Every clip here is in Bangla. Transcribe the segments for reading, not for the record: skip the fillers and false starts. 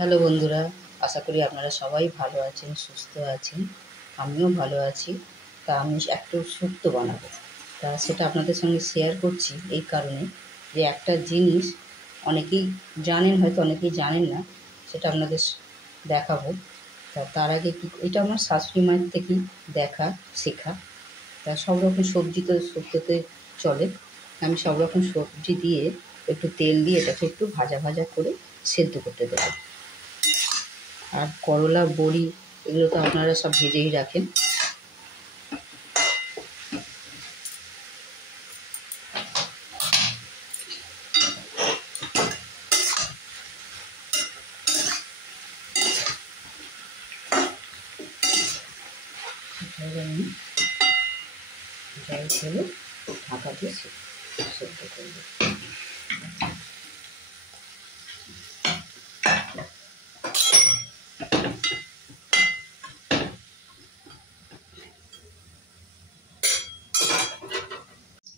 হ্যালো বন্ধুরা, আশা করি আপনারা সবাই ভালো আছেন, সুস্থ আছেন। আমিও ভালো আছি। তা আমি একটু শুক্তো বানাবো। তা সেটা আপনাদের সঙ্গে শেয়ার করছি এই কারণে যে একটা জিনিস অনেকেই জানেন, হয়তো অনেকেই জানেন না, সেটা আপনাদের দেখাবো। তা তার আগে এটা আমার শাশুড়ি মায়ের থেকেই দেখা শেখা। তা সব রকম সবজি তো শুক্তোতে চলে। আমি সব রকম সবজি দিয়ে একটু তেল দিয়ে এটাকে একটু ভাজা ভাজা করে সেদ্ধ করতে দেবো। আর করলা, বড়ি এগুলো তো আপনারা সব ভেজেই রাখেন। আমি জল ফেলে ঢাকা দিয়ে সেদ্ধ করব।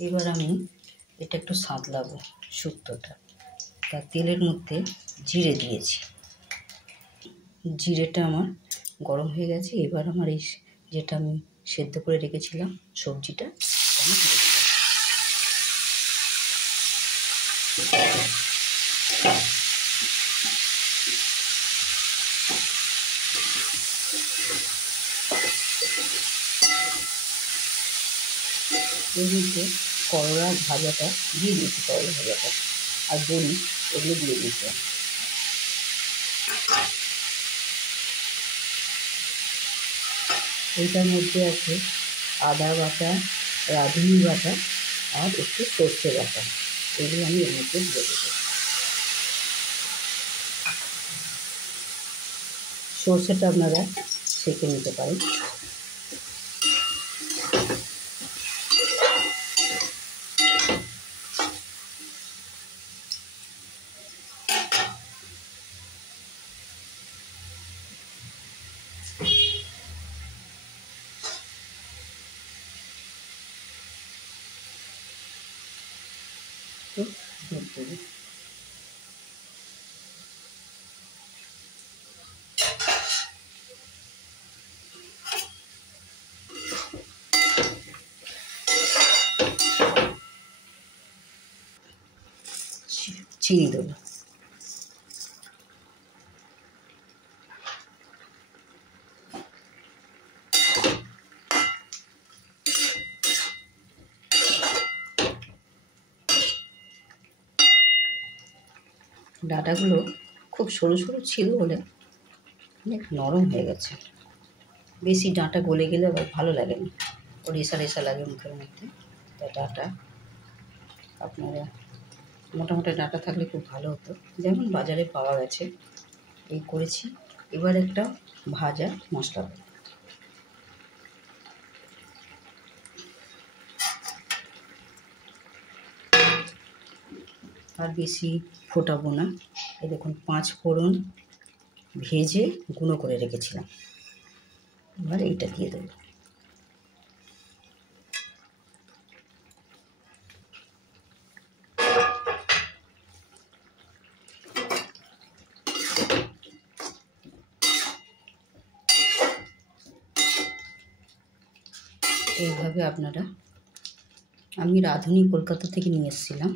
এবার আমি এটা একটু সাঁতলাবো শুক্তোটা। তা তেলের মধ্যে জিরে দিয়েছি, জিরেটা আমার গরম হয়ে গেছে। এবার আমার এই যেটা আমি সেদ্ধ করে রেখেছিলাম সবজিটা আমি দিয়ে দিলাম। এর মধ্যে করলা ভাজাটা দিয়ে দিয়েছি, করলা ভাজাটা আর বড়ি এগুলো দিয়ে দিয়েছি। এইটার মধ্যে আছে আদা বাটা, রাঁধুনি বাটা আর একটু সর্ষে বাটা। এগুলো আমি এর মধ্যে দিয়ে দেবো। সর্ষেটা আপনারা সেঁকে নিতে পারেন। তো দুধ দেবো। চিনি দেবো। ডাঁটাগুলো খুব সরু সরু ছিল বলে অনেক নরম হয়ে গেছে। বেশি ডাঁটা গলে গেলে আবার ভালো লাগে না, ও রেশা রেশা লাগে মুখের মধ্যে। তা ডাঁটা আপনারা মোটামুটি ডাঁটা থাকলে খুব ভালো হতো, যেমন বাজারে পাওয়া গেছে। এই করেছি। এবার একটা ভাজা মশলা দেবো। আর বেশি ফোটাবো না। এই দেখুন 5 ফোড়ন ভেজে গুঁড়ো করে রেখেছিলাম। এবার এইটা দিয়ে দেবো। এইভাবে আপনারা, আমি রাঁধুনি কলকাতা থেকে নিয়ে এসেছিলাম।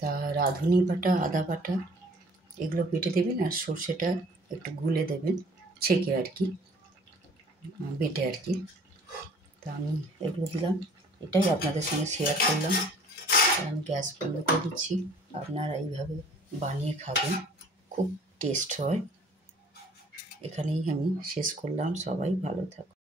তা রাঁধুনি বাটা, আদা বাটা এগুলো বেটে দেবেন আর সর্ষেটা একটু গুলে দেবেন, ছেঁকে আর কি, বেটে আর কি। তা আমি এগুলো দিলাম, এটাই আপনাদের সঙ্গে শেয়ার করলাম। আমি গ্যাস বন্ধ করে দিচ্ছি। আপনারা এইভাবে বানিয়ে খাবেন, খুব টেস্ট হয়। এখানেই আমি শেষ করলাম। সবাই ভালো থাকুন।